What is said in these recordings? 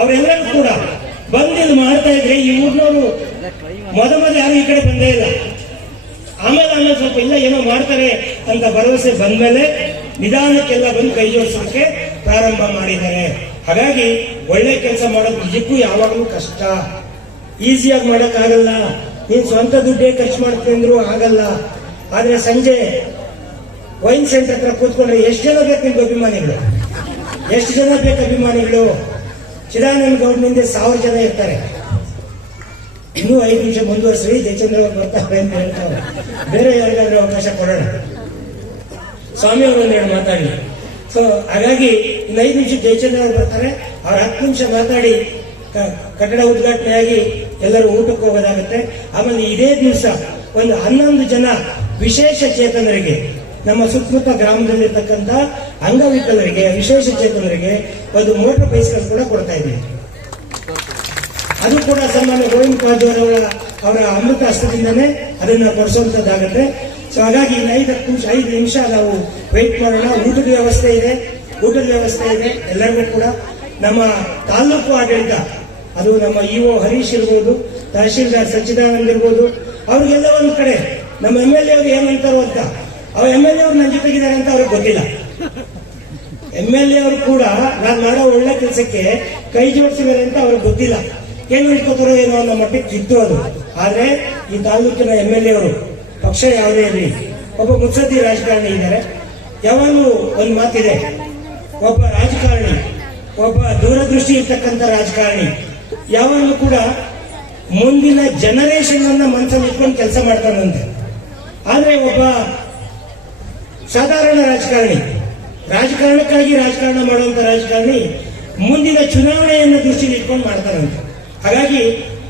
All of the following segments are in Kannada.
ಅವರೆಲ್ಲರೂ ಕೂಡ ಬಂದು ಇಲ್ಲಿ ಮಾಡ್ತಾ ಇದ್ರೆ ಈ ಊರಿನವರು ಮೊದಲು ಯಾರು ಈ ಕಡೆ ಬಂದೇ ಇಲ್ಲ. ಆಮೇಲೆ ಸ್ವಲ್ಪ ಇಲ್ಲ ಏನೋ ಮಾಡ್ತಾರೆ ಅಂತ ಭರವಸೆ ಬಂದ್ಮೇಲೆ ನಿಧಾನಕ್ಕೆಲ್ಲ ಬಂದು ಕೈ ಜೋಡಿಸೋಕೆ ಪ್ರಾರಂಭ ಮಾಡಿದ್ದಾರೆ. ಹಾಗಾಗಿ ಒಳ್ಳೆ ಕೆಲಸ ಮಾಡೋದು ನಿಜಕ್ಕೂ ಯಾವಾಗಲೂ ಕಷ್ಟ, ಈಸಿಯಾಗಿ ಮಾಡೋಕ್ಕಾಗಲ್ಲ. ನೀನ್ ಸ್ವಂತ ದುಡ್ಡೇ ಖರ್ಚು ಮಾಡ್ತಿದ್ರು ಆಗಲ್ಲ. ಆದ್ರೆ ಸಂಜೆ ವೈನ್ ಸೆಂಟರ್ ಹತ್ರ ಕೂತ್ಕೊಂಡ್ರೆ ಎಷ್ಟು ಜನ ಬೇಕು ನಿಮ್ಗೆ ಅಭಿಮಾನಿಗಳು? ಎಷ್ಟು ಜನ ಬೇಕು ಅಭಿಮಾನಿಗಳು? ಚಿದಾನಂದ ಗೌಡ್ನಿಂದ 1000 ಜನ ಇರ್ತಾರೆ. ಇನ್ನೂ 5 ನಿಮಿಷ ಮುಂದುವರಿಸಿ, ಜಯಚಂದ್ರ ಅವರು ಬರ್ತಾರೆ ಅಂತ ಹೇಳ್ತಾರೆ. ಬೇರೆ ಯಾರಿಗಾದ್ರೂ ಅವಕಾಶ ಕೊಡೋಣ. ಸ್ವಾಮಿ ಅವರು ಒಂದೆರಡು ಮಾತಾಡಿ. ಸೊ ಹಾಗಾಗಿ ಇನ್ನು 5 ನಿಮಿಷ ಜಯಚಂದ್ರ ಅವರು ಬರ್ತಾರೆ. ಅವ್ರು 10 ನಿಮಿಷ ಮಾತಾಡಿ ಕಟ್ಟಡ ಉದ್ಘಾಟನೆಯಾಗಿ ಎಲ್ಲರೂ ಊಟಕ್ಕೆ ಹೋಗೋದಾಗುತ್ತೆ. ಆಮೇಲೆ ಇದೇ ದಿವಸ ಒಂದು 11 ಜನ ವಿಶೇಷ ಚೇತನರಿಗೆ, ನಮ್ಮ ಸುತ್ತಮುತ್ತ ಗ್ರಾಮದಲ್ಲಿರ್ತಕ್ಕಂಥ ಅಂಗವಿಕಲರಿಗೆ, ವಿಶೇಷ ಚೇತನರಿಗೆ ಒಂದು ಮೋಟರ್ ಬೈಸಿಕಲ್ ಕೂಡ ಕೊಡ್ತಾ ಇದ್ದೀವಿ. ಅದು ಕೂಡ ಸನ್ಮಾನ್ಯ ಗೋವಿಂದ ಕಾರಜೋಳ ಅವರ ಅಮೃತ ಹಸ್ತದಿಂದನೇ ಅದನ್ನ ಕೊಡಿಸುವಂತದ್ದಾಗುತ್ತೆ. ಸೊ ಹಾಗಾಗಿ 5 ನಿಮಿಷ ನಾವು ವೆಯ್ಟ್ ಮಾಡೋಣ. ಊಟದ ವ್ಯವಸ್ಥೆ ಇದೆ ಎಲ್ಲರಿಗೂ ಕೂಡ. ನಮ್ಮ ತಾಲೂಕು ಆಡಳಿತ, ಅದು ನಮ್ಮ ಇಒ ಹರೀಶ್ ಇರ್ಬೋದು, ತಹಶೀಲ್ದಾರ್ ಸಚ್ಚಿದಾನಂದ್ ಇರ್ಬೋದು, ಅವ್ರಿಗೆಲ್ಲ ಒಂದ್ ಕಡೆ ನಮ್ಮ MLA ಅವ್ರು ಏನಂತಾರೋ ಅಂತ, ಅವ್ರ MLA ಅವ್ರು ನನ್ನ ಜೊತೆಗಿದ್ದಾರೆ ಅಂತ ಅವ್ರಿಗೆ ಗೊತ್ತಿಲ್ಲ. MLA ಅವರು ಕೂಡ ನಾನು ಮಾಡೋ ಒಳ್ಳೆ ಕೆಲಸಕ್ಕೆ ಕೈ ಜೋಡಿಸಿದ್ದಾರೆ ಅಂತ ಅವ್ರಿಗೆ ಗೊತ್ತಿಲ್ಲ. ಏನ್ ಹೇಳ್ಕೋತಾರೋ ಏನೋ ಅನ್ನೋ ಮಟ್ಟಕ್ಕೆ ಇತ್ತು ಅದು. ಆದ್ರೆ ಈ ತಾಲೂಕಿನ MLA ಅವರು ಪಕ್ಷ ಯಾವುದೇ ಇರಲಿ, ಒಬ್ಬ ಮುತ್ಸದ್ದಿ ರಾಜಕಾರಣಿ ಇದ್ದಾರೆ. ಯಾವಾಗಲೂ ಒಂದು ಮಾತಿದೆ, ಒಬ್ಬ ರಾಜಕಾರಣಿ, ಒಬ್ಬ ದೂರದೃಷ್ಟಿ ಇರ್ತಕ್ಕಂಥ ರಾಜಕಾರಣಿ ಯಾವಾಗಲೂ ಕೂಡ ಮುಂದಿನ ಜನರೇಷನ್ ಅನ್ನ ಮನಸ್ಸಲ್ಲಿ ಇಟ್ಕೊಂಡು ಕೆಲಸ ಮಾಡ್ತಾನಂತೆ. ಆದ್ರೆ ಒಬ್ಬ ಸಾಧಾರಣ ರಾಜಕಾರಣಕ್ಕಾಗಿ ರಾಜಕಾರಣ ಮಾಡುವಂತ ರಾಜಕಾರಣಿ ಮುಂದಿನ ಚುನಾವಣೆಯನ್ನು ದೃಷ್ಟಿಯಲ್ಲಿ ಇಟ್ಕೊಂಡು ಮಾಡ್ತಾರಂತೆ. ಹಾಗಾಗಿ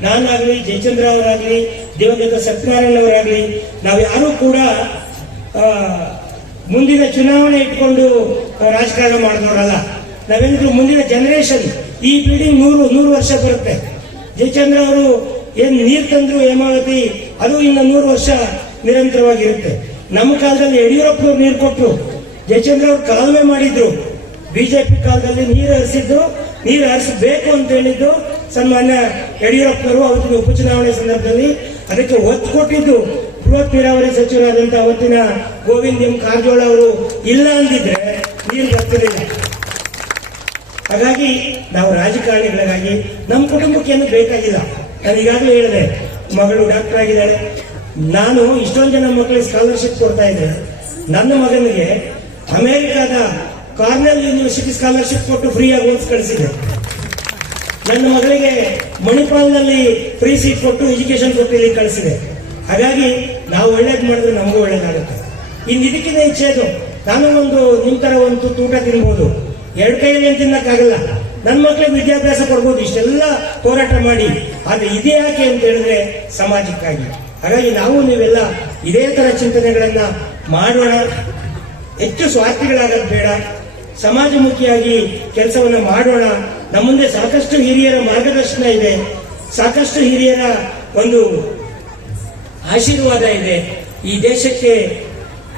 ನಾನಾಗ್ಲಿ, ಜಯಚಂದ್ರ ಅವರಾಗ್ಲಿ, ದಿವಂಗತ ಸತ್ಯನಾರಾಯಣ ಅವರಾಗ್ಲಿ, ನಾವು ಯಾರು ಕೂಡ ಮುಂದಿನ ಚುನಾವಣೆ ಇಟ್ಕೊಂಡು ರಾಜಕಾರಣ ಮಾಡಿದವರಲ್ಲ. ನಾವೇನಿದ್ರು ಮುಂದಿನ ಜನರೇಷನ್, ಈ ಬಿಲ್ಡಿಂಗ್ 100 ವರ್ಷ ಬರುತ್ತೆ. ಜಯಚಂದ್ರ ಅವರು ಏನ್ ನೀರು ತಂದ್ರು ಹೇಮಾವತಿ, ಅದು ಇನ್ನು 100 ವರ್ಷ ನಿರಂತರವಾಗಿರುತ್ತೆ. ನಮ್ಮ ಕಾಲದಲ್ಲಿ ಯಡಿಯೂರಪ್ಪನವ್ರು ನೀರು ಕೊಟ್ಟರು, ಜಯಚಂದ್ರ ಅವರು ಕಾಲುವೆ ಮಾಡಿದ್ರು. ಬಿಜೆಪಿ ಕಾಲದಲ್ಲಿ ನೀರು ಹರಿಸಬೇಕು ಅಂತ ಹೇಳಿದ್ದು ಸನ್ಮಾನ್ಯ ಯಡಿಯೂರಪ್ಪನವರು. ಅವತ್ತಿನ ಉಪಚುನಾವಣೆ ಸಂದರ್ಭದಲ್ಲಿ ಅದಕ್ಕೆ ಒತ್ತು ಕೊಟ್ಟಿದ್ದು ಬೃಹತ್ ನೀರಾವರಿ ಸಚಿವರಾದಂತ ಅವತ್ತಿನ ಗೋವಿಂದ ಎಂ ಕಾರಜೋಳ ಅವರು. ಇಲ್ಲ ಅಂದಿದ್ರೆ ನೀರು ಬರ್ತಿರಲಿಲ್ಲ. ಹಾಗಾಗಿ ನಾವು ರಾಜಕಾರಣಿಗಳಿಗಾಗಿ ನಮ್ಮ ಕುಟುಂಬಕ್ಕೆ ಏನು ಬೇಕಾಗಿಲ್ಲ. ನಾನು ಈಗಾಗಲೇ ಹೇಳಿದೆ, ಮಗಳು ಡಾಕ್ಟರ್ ಆಗಿದ್ದಾಳೆ. ನಾನು ಇಷ್ಟೊಂದು ಜನ ಮಕ್ಕಳಿಗೆ ಸ್ಕಾಲರ್ಶಿಪ್ ಕೊಡ್ತಾ ಇದ್ದೆ. ನನ್ನ ಮಗನಿಗೆ ಅಮೆರಿಕಾದ ಕಾರ್ನೆಲ್ ಯೂನಿವರ್ಸಿಟಿ ಸ್ಕಾಲರ್ಶಿಪ್ ಕೊಟ್ಟು ಫ್ರೀಯಾಗಿ ಓದಿಸಿ ಕಳಿಸಿದೆ. ನನ್ನ ಮಗಳಿಗೆ ಮಣಿಪಾಲ್ನಲ್ಲಿ ಫ್ರೀ ಸೀಟ್ ಕೊಟ್ಟು ಎಜುಕೇಶನ್ ಕೊಟ್ಟು ಇಲ್ಲಿ ಕಳಿಸಿದೆ. ಹಾಗಾಗಿ ನಾವು ಒಳ್ಳೇದು ಮಾಡಿದ್ರೆ ನಮಗೂ ಒಳ್ಳೇದಾಗುತ್ತೆ. ಇನ್ನು ಇದಕ್ಕಿಂತ ಇಚ್ಛೆದು ನಾನು ನಿಮ್ ತರ ಒಂದು ತುತ್ತು ಊಟ ತಿನ್ಬಹುದು, 2 ಕೈಯಲ್ಲಿ ಏನು ತಿನ್ನಕ್ಕಾಗಲ್ಲ. ನನ್ನ ಮಕ್ಕಳಿಗೆ ವಿದ್ಯಾಭ್ಯಾಸ ಕೊಡ್ಬೋದು, ಇಷ್ಟೆಲ್ಲ ಹೋರಾಟ ಮಾಡಿ. ಆದ್ರೆ ಇದೇ ಯಾಕೆ ಅಂತ ಹೇಳಿದ್ರೆ ಸಮಾಜಕ್ಕಾಗಿ. ಹಾಗಾಗಿ ನೀವೆಲ್ಲ ಇದೇ ತರ ಚಿಂತನೆಗಳನ್ನ ಮಾಡೋಣ. ಹೆಚ್ಚು ಸ್ವಾರ್ಥಿಗಳಾಗೋದು ಬೇಡ, ಸಮಾಜಮುಖಿಯಾಗಿ ಕೆಲಸವನ್ನ ಮಾಡೋಣ. ನಮ್ಮ ಮುಂದೆ ಸಾಕಷ್ಟು ಹಿರಿಯರ ಮಾರ್ಗದರ್ಶನ ಇದೆ, ಸಾಕಷ್ಟು ಹಿರಿಯರ ಒಂದು ಆಶೀರ್ವಾದ ಇದೆ. ಈ ದೇಶಕ್ಕೆ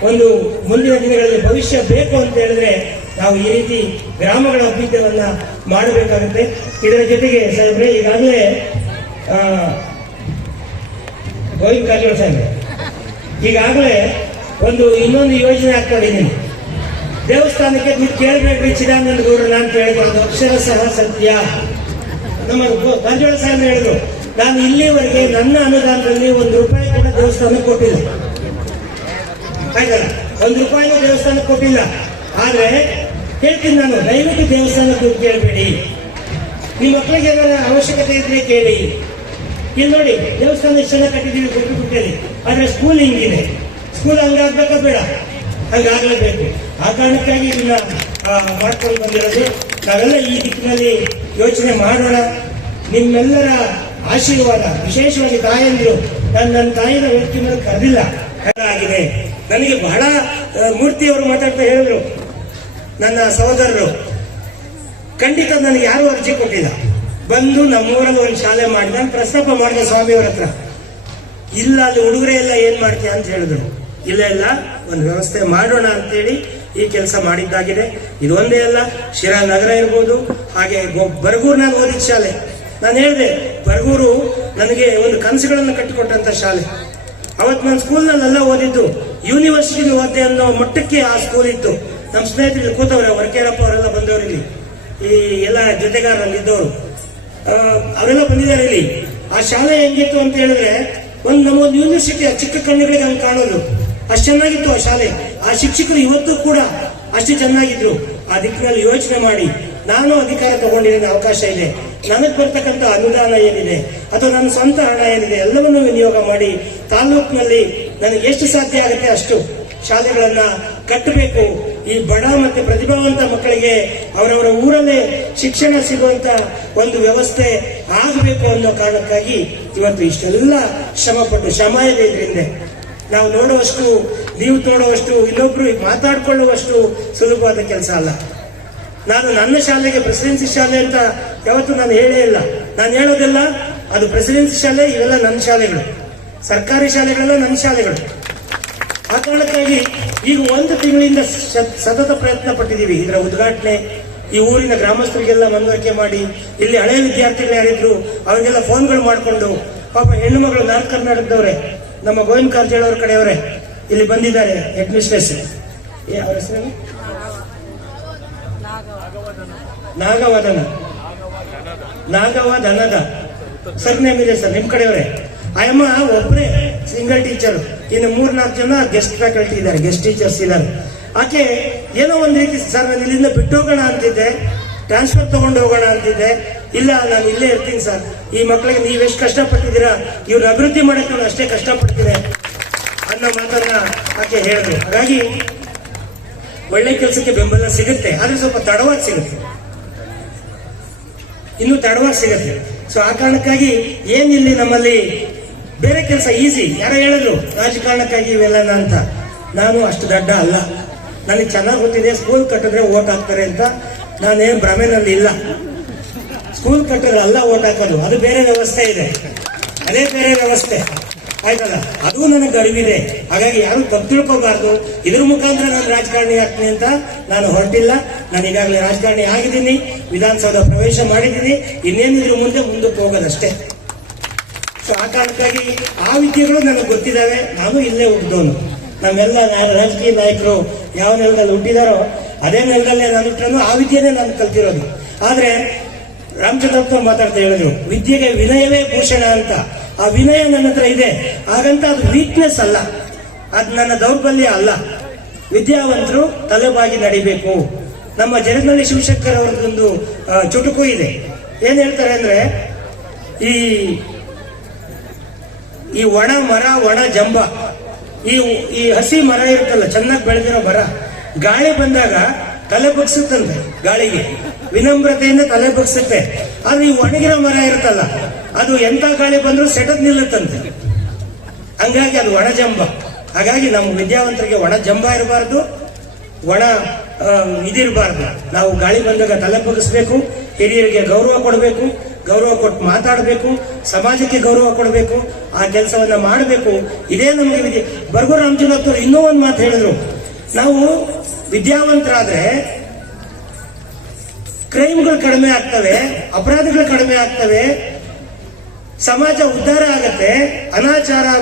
ಒಂದು ಮುಂದಿನ ದಿನಗಳಲ್ಲಿ ಭವಿಷ್ಯ ಬೇಕು ಅಂತ ಹೇಳಿದ್ರೆ ನಾವು ಈ ರೀತಿ ಗ್ರಾಮಗಳ ಅಭಿವೃದ್ಧಿಯನ್ನ ಮಾಡಬೇಕಾಗುತ್ತೆ. ಇದರ ಜೊತೆಗೆ ಸಾಹೇಬ್ರೆ, ಈಗಾಗಲೇ ಗೋವಿಂದ ಕಾರಜೋಳ ಸಾಹೇಬ್ರೆ, ಈಗಾಗಲೇ ಇನ್ನೊಂದು ಯೋಜನೆ ಹಾಕೊಂಡಿದ್ದೀನಿ. ದೇವಸ್ಥಾನಕ್ಕೆ ನೀವು ಕೇಳಬೇಡ್ರಿ ಚಿದಾನಂದ ಗೌಡ್ರನ್ನ ಅಂತ ಹೇಳಿದ್ರು. ಅಕ್ಷರಶಃ ಸತ್ಯ. ನಮ್ಮ ಕಾರಜೋಳ ಸಾಹೇಬ್ ಹೇಳಿದ್ರು, ನಾನು ಇಲ್ಲಿವರೆಗೆ ನನ್ನ ಅನುದಾನದಲ್ಲಿ ₹1 ಕೂಡ ದೇವಸ್ಥಾನಕ್ಕೆ ಕೊಟ್ಟಿಲ್ಲ. ಆಯ್ತಲ್ಲ, ₹1 ದೇವಸ್ಥಾನಕ್ಕೆ ಕೊಟ್ಟಿಲ್ಲ. ಆದ್ರೆ ಹೇಳ್ತೀನಿ ನಾನು, ದಯವಿಟ್ಟು ದೇವಸ್ಥಾನಕ್ಕೆ ದುಡ್ಡು ಕೇಳಬೇಡಿ. ನಿಮ್ಮ ಮಕ್ಕಳಿಗೆ ಏನಾರ ಅವಶ್ಯಕತೆ ಇದ್ರೆ ಕೇಳಿ. ಇಲ್ಲಿ ನೋಡಿ, ದೇವಸ್ಥಾನ ಎಷ್ಟು ಚೆನ್ನಾಗಿ ಕಟ್ಟಿದ್ದೀವಿ ಕೊಟ್ಟು. ಆದ್ರೆ ಸ್ಕೂಲ್ ಹಿಂಗಿದೆ. ಸ್ಕೂಲ್ ಹಂಗಾಗ್ಬೇಕಾ ಬೇಡ? ಹಂಗಾಗಲೇಬೇಕು. ಆ ಕಾರಣಕ್ಕಾಗಿ ಇದನ್ನ ಮಾಡ್ಕೊಂಡು ಬಂದಿರೋದು. ನಾವೆಲ್ಲ ಈ ದಿಕ್ಕಿನಲ್ಲಿ ಯೋಚನೆ ಮಾಡೋಣ. ನಿಮ್ಮೆಲ್ಲರ ಆಶೀರ್ವಾದ, ವಿಶೇಷವಾಗಿ ತಾಯಂದ್ರು, ನನ್ನ ತಾಯಿನ ವ್ಯಕ್ತಿ ಮೇಲೆ ಕರೆದಿಲ್ಲ ಆಗಿದೆ. ನನಗೆ ಬಹಳ ಮೂರ್ತಿಯವರು ಮಾತಾಡ್ತಾ ಹೇಳಿದ್ರು, ನನ್ನ ಸಹೋದರರು, ಖಂಡಿತ ನನಗೆ ಯಾರು ಅರ್ಜಿ ಕೊಟ್ಟಿಲ್ಲ. ಬಂದು ನಮ್ಮೂರಲ್ಲಿ ಒಂದು ಶಾಲೆ ಮಾಡಿ ನಾನು ಪ್ರಸ್ತಾಪ ಮಾಡಿದೆ ಸ್ವಾಮಿಯವರ ಹತ್ರ. ಇಲ್ಲ, ಅಲ್ಲಿ ಹುಡುಗರೇ ಎಲ್ಲ ಏನ್ ಮಾಡ್ತೀಯ ಅಂತ ಹೇಳಿದ್ರು. ಇಲ್ಲ ಒಂದು ವ್ಯವಸ್ಥೆ ಮಾಡೋಣ ಅಂತೇಳಿ ಈ ಕೆಲಸ ಮಾಡಿದ್ದಾಗಿದೆ. ಇದು ಒಂದೇ ಅಲ್ಲ, ಶಿರಾ ನಗರ ಇರ್ಬೋದು, ಹಾಗೆ ಬರಗೂರು ನಾನು ಓದಿದ ಶಾಲೆ. ನಾನು ಹೇಳಿದೆ, ಬರಗೂರು ನನಗೆ ಒಂದು ಕನಸುಗಳನ್ನು ಕಟ್ಟಿಕೊಟ್ಟಂತ ಶಾಲೆ. ಅವತ್ತು ನಾನು ಸ್ಕೂಲ್ನಲ್ಲೆಲ್ಲ ಓದಿದ್ದು, ಯೂನಿವರ್ಸಿಟಿ ಓದ್ದೆ ಅನ್ನೋ ಮಟ್ಟಕ್ಕೆ ಆ ಸ್ಕೂಲ್ ಇತ್ತು. ನಮ್ಮ ಸ್ನೇಹಿತರು ಕೂತವ್ರೆ, ವರ್ಕೇರಪ್ಪ ಅವರೆಲ್ಲ ಬಂದವರು ಇಲ್ಲಿ, ಈ ಎಲ್ಲ ಜೊತೆಗಾರರಲ್ಲಿದ್ದವರು ಅವರೆಲ್ಲ ಬಂದಿದ್ದಾರೆ ಇಲ್ಲಿ. ಆ ಶಾಲೆ ಹೆಂಗಿತ್ತು ಅಂತ ಹೇಳಿದ್ರೆ, ನಮ್ಮೊಂದು ಯೂನಿವರ್ಸಿಟಿ ಚಿಕ್ಕ ಕಣ್ಣುಗಳಿಗೆ ಹಂಗೆ ಕಾಣೋದು, ಅಷ್ಟು ಚೆನ್ನಾಗಿತ್ತು ಆ ಶಾಲೆ. ಆ ಶಿಕ್ಷಕರು ಇವತ್ತು ಕೂಡ ಅಷ್ಟು ಚೆನ್ನಾಗಿದ್ರು. ಆ ದಿಕ್ಕಿನಲ್ಲಿ ಯೋಚನೆ ಮಾಡಿ, ನಾನು ಅಧಿಕಾರ ತಗೊಂಡಿದ್ದೀನಿ, ಅವಕಾಶ ಇದೆ, ನನಗೆ ಬರ್ತಕ್ಕಂಥ ಅನುದಾನ ಏನಿದೆ ಅಥವಾ ನನ್ನ ಸ್ವಂತ ಹಣ ಏನಿದೆ ಎಲ್ಲವನ್ನೂ ವಿನಿಯೋಗ ಮಾಡಿ ತಾಲೂಕಿನಲ್ಲಿ ನನಗೆ ಎಷ್ಟು ಸಾಧ್ಯ ಆಗುತ್ತೆ ಅಷ್ಟು ಶಾಲೆಗಳನ್ನ ಕಟ್ಟಬೇಕು. ಈ ಬಡ ಮತ್ತೆ ಪ್ರತಿಭಾವಂತ ಮಕ್ಕಳಿಗೆ ಅವರವರ ಊರಲ್ಲೇ ಶಿಕ್ಷಣ ಸಿಗುವಂತ ಒಂದು ವ್ಯವಸ್ಥೆ ಆಗಬೇಕು ಅನ್ನೋ ಕಾರಣಕ್ಕಾಗಿ ಇವತ್ತು ಇಷ್ಟೆಲ್ಲ ಶ್ರಮಪಟ್ಟು, ಶ್ರಮ ಇದೆ ಇದರಿಂದ. ನಾವು ನೋಡುವಷ್ಟು, ನೀವು ನೋಡುವಷ್ಟು, ಇನ್ನೊಬ್ರು ಮಾತಾಡ್ಕೊಳ್ಳುವಷ್ಟು ಸುಲಭವಾದ ಕೆಲಸ ಅಲ್ಲ. ನಾನು ನನ್ನ ಶಾಲೆಗೆ ಪ್ರೆಸಿಡೆನ್ಸಿ ಶಾಲೆ ಅಂತ ಯಾವತ್ತೂ ನಾನು ಹೇಳೇ ಇಲ್ಲ. ನಾನು ಹೇಳೋದೆಲ್ಲ ಅದು ಪ್ರೆಸಿಡೆನ್ಸಿ ಶಾಲೆ, ಇವೆಲ್ಲ ನನ್ನ ಶಾಲೆಗಳು, ಸರ್ಕಾರಿ ಶಾಲೆಗಳೆಲ್ಲ ನನ್ನ ಶಾಲೆಗಳು. ಆ ಕಾರಣಕ್ಕಾಗಿ ಈಗ 1 ತಿಂಗಳಿಂದ ಸತತ ಪ್ರಯತ್ನ ಪಟ್ಟಿದ್ದೀವಿ. ಇದರ ಉದ್ಘಾಟನೆ ಈ ಊರಿನ ಗ್ರಾಮಸ್ಥರಿಗೆಲ್ಲ ಮನವರಿಕೆ ಮಾಡಿ, ಇಲ್ಲಿ ಹಳೆಯ ವಿದ್ಯಾರ್ಥಿಗಳು ಯಾರಿದ್ರು ಅವರಿಗೆಲ್ಲ ಫೋನ್ಗಳು ಮಾಡಿಕೊಂಡು, ಪಾಪ ಹೆಣ್ಣು ಮಗಳು ನಾರ್ತ್ ಕರ್ನಾಟಕದವರೇ, ನಮ್ಮ ಗೋವಿಂದ ಕಾರಜೋಳ ಅವ್ರ ಕಡೆಯವರೇ ಇಲ್ಲಿ ಬಂದಿದ್ದಾರೆ. ಹೆಡ್ ಮಿಸ್ಟ್ರೆಸ್ ಅವರ ಹೆಸರು ನಾಗವದನದ ಸರ್ನೇಮ್ ಇದೆ ಸರ್, ನಿಮ್ ಕಡೆಯವರೇ. ಆಯಮ್ಮ ಒಬ್ಬರೇ ಸಿಂಗಲ್ ಟೀಚರ್, ಇನ್ನು 3-4 ಜನ ಗೆಸ್ಟ್ ಫ್ಯಾಕಲ್ಟಿ ಇದ್ದಾರೆ, ಗೆಸ್ಟ್ ಟೀಚರ್ಸ್ ಇದ್ದಾರೆ. ಆಕೆ ಏನೋ ಒಂದು ರೀತಿ, ಸರ್ ನಾನು ಇಲ್ಲಿಂದ ಬಿಟ್ಟು ಹೋಗೋಣ ಅಂತಿದ್ದೆ, ಟ್ರಾನ್ಸ್ಫರ್ ತಗೊಂಡು ಹೋಗೋಣ ಅಂತಿದ್ದೆ, ಇಲ್ಲ ನಾನು ಇಲ್ಲೇ ಇರ್ತೀನಿ ಸರ್, ಈ ಮಕ್ಕಳಿಗೆ ನೀವೆಷ್ಟು ಕಷ್ಟಪಟ್ಟಿದ್ದೀರಾ, ಇವ್ರ ಅಭಿವೃದ್ಧಿ ಮಾಡಕ್ಕೆ ನಾನು ಅಷ್ಟೇ ಕಷ್ಟಪಡ್ತೀನಿ ಅನ್ನೋ ಮಾತನ್ನ ಆಕೆ ಹೇಳಿದ್ರು. ಹಾಗಾಗಿ ಒಳ್ಳೆ ಕೆಲಸಕ್ಕೆ ಬೆಂಬಲ ಸಿಗುತ್ತೆ, ಆದ್ರೆ ಸ್ವಲ್ಪ ತಡವಾಗಿ ಸಿಗುತ್ತೆ, ಇನ್ನು ತಡವಾಗಿ ಸಿಗುತ್ತೆ. ಸೊ ಆ ಕಾರಣಕ್ಕಾಗಿ ಏನಿಲ್ಲಿ ನಮ್ಮಲ್ಲಿ ಬೇರೆ ಕೆಲಸ ಈಸಿ. ಯಾರೋ ಹೇಳಿದ್ರು ರಾಜಕಾರಣಕ್ಕಾಗಿ ಇವೆಲ್ಲ ಅಂತ, ನಾನು ಅಷ್ಟು ದಡ್ಡ ಅಲ್ಲ. ನನಗೆ ಚೆನ್ನಾಗಿ ಗೊತ್ತಿದೆ, ಸ್ಕೂಲ್ ಕಟ್ಟಿದ್ರೆ ಓಟ್ ಹಾಕ್ತಾರೆ ಅಂತ. ನಾನೇನು ಭ್ರಮೆನಲ್ಲಿ ಇಲ್ಲ. ಸ್ಕೂಲ್ ಕಟ್ಟಿದ್ರೆ ಅಲ್ಲ ಓಟ್ ಹಾಕೋದು, ಅದು ಬೇರೆ ವ್ಯವಸ್ಥೆ ಇದೆ, ಅದೇ ಬೇರೆ ವ್ಯವಸ್ಥೆ ಆಯ್ತಲ್ಲ, ಅದು ನನಗೆ ಅರಿವಿದೆ. ಹಾಗಾಗಿ ಯಾರು ತಪ್ಪು ತಿಳ್ಕೋಬಾರ್ದು. ಇದ್ರ ಮುಖಾಂತರ ನಾನು ರಾಜಕಾರಣಿ ಆಗ್ತೀನಿ ಅಂತ ನಾನು ಹೊರಟಿಲ್ಲ. ನಾನು ಈಗಾಗಲೇ ರಾಜಕಾರಣಿ ಆಗಿದ್ದೀನಿ, ವಿಧಾನಸೌಧ ಪ್ರವೇಶ ಮಾಡಿದ್ದೀನಿ, ಇನ್ನೇನಿದ್ರು ಮುಂದಕ್ಕೆ ಹೋಗೋದಷ್ಟೇ. ಸೊ ಆ ಕಾರಣಕ್ಕಾಗಿ ಆ ವಿದ್ಯೆಗಳು ನನಗೆ ಗೊತ್ತಿದ್ದಾವೆ. ನಾನು ಇಲ್ಲೇ ಹುಟ್ಟಿದವನು. ನಮ್ಮೆಲ್ಲ ರಾಜಕೀಯ ನಾಯಕರು ಯಾವ ನೆಲದಲ್ಲಿ ಹುಟ್ಟಿದಾರೋ ಅದೇ ನೆಲದಲ್ಲೇ ನಾನು ಹುಟ್ಟನು, ಆ ವಿದ್ಯೆನೇ ನಾನು ಕಲ್ತಿರೋದು. ಆದ್ರೆ ರಾಮಚಂದ್ರಪ್ಪ ಮಾತಾಡ್ತಾ ಹೇಳಿದ್ರು, ವಿದ್ಯೆಗೆ ವಿನಯವೇ ಭೂಷಣ ಅಂತ. ಆ ವಿನಯ ನನ್ನ ಹತ್ರ ಇದೆ, ಹಾಗಂತ ಅದು ವೀಕ್ನೆಸ್ ಅಲ್ಲ, ಅದು ನನ್ನ ದೌರ್ಬಲ್ಯ ಅಲ್ಲ. ವಿದ್ಯಾವಂತರು ತಲೆಬಾಗಿ ನಡಿಬೇಕು. ನಮ್ಮ ಜಗಜ್ನಳ್ಳಿ ಶಿವಶಂಕರ್ ಅವರದೊಂದು ಚುಟುಕು ಇದೆ. ಏನ್ ಹೇಳ್ತಾರೆ ಅಂದ್ರೆ, ಈ ಒಣ ಮರ, ಒಣ ಜಂಬ, ಈ ಹಸಿ ಮರ ಇರುತ್ತಲ್ಲ, ಚೆನ್ನಾಗಿ ಬೆಳೆದಿರೋ ಮರ, ಗಾಳಿ ಬಂದಾಗ ತಲೆ ಬಗ್ಸುತ್ತಂತೆ, ಗಾಳಿಗೆ ವಿನಮ್ರತೆಯಿಂದ ತಲೆ ಬಗ್ಸುತ್ತೆ. ಆದ್ರೆ ಈ ಒಣಗಿರೋ ಮರ ಇರುತ್ತಲ್ಲ, ಅದು ಎಂತ ಗಾಳಿ ಬಂದ್ರೂ ಸೆಟದ್ ನಿಲ್ಲುತ್ತಂತೆ. ಹಂಗಾಗಿ ಅದು ಒಣ ಜಂಬ. ಹಾಗಾಗಿ ನಮ್ಮ ವಿದ್ಯಾವಂತರಿಗೆ ಒಣ ಜಂಬ ಇರಬಾರ್ದು, ಒಣ ಇದಿರಬಾರ್ದು. ನಾವು ಗಾಳಿ ಬಂದಾಗ ತಲೆ ಬಗ್ಗಿಸ್ಬೇಕು, ಹಿರಿಯರಿಗೆ ಗೌರವ ಕೊಡಬೇಕು, ಗೌರವ ಕೊಟ್ಟು ಮಾತಾಡಬೇಕು, ಸಮಾಜಕ್ಕೆ ಗೌರವ ಕೊಡಬೇಕು, ಆ ಕೆಲಸವನ್ನ ಮಾಡಬೇಕು. ಇದೇ ನಮಗೆ ವಿದ್ಯೆ. ಬರಗೂರು ರಾಮಚಂದ್ರಪ್ಪ ಇನ್ನೂ ಒಂದು ಮಾತು ಹೇಳಿದ್ರು, ನಾವು ವಿದ್ಯಾವಂತರಾದ್ರೆ ಕ್ರೈಮ್ಗಳು ಕಡಿಮೆ ಆಗ್ತವೆ, ಅಪರಾಧಗಳು ಕಡಿಮೆ ಆಗ್ತವೆ, ಸಮಾಜ ಉದ್ಧಾರ ಆಗತ್ತೆ, ಅನಾಚಾರ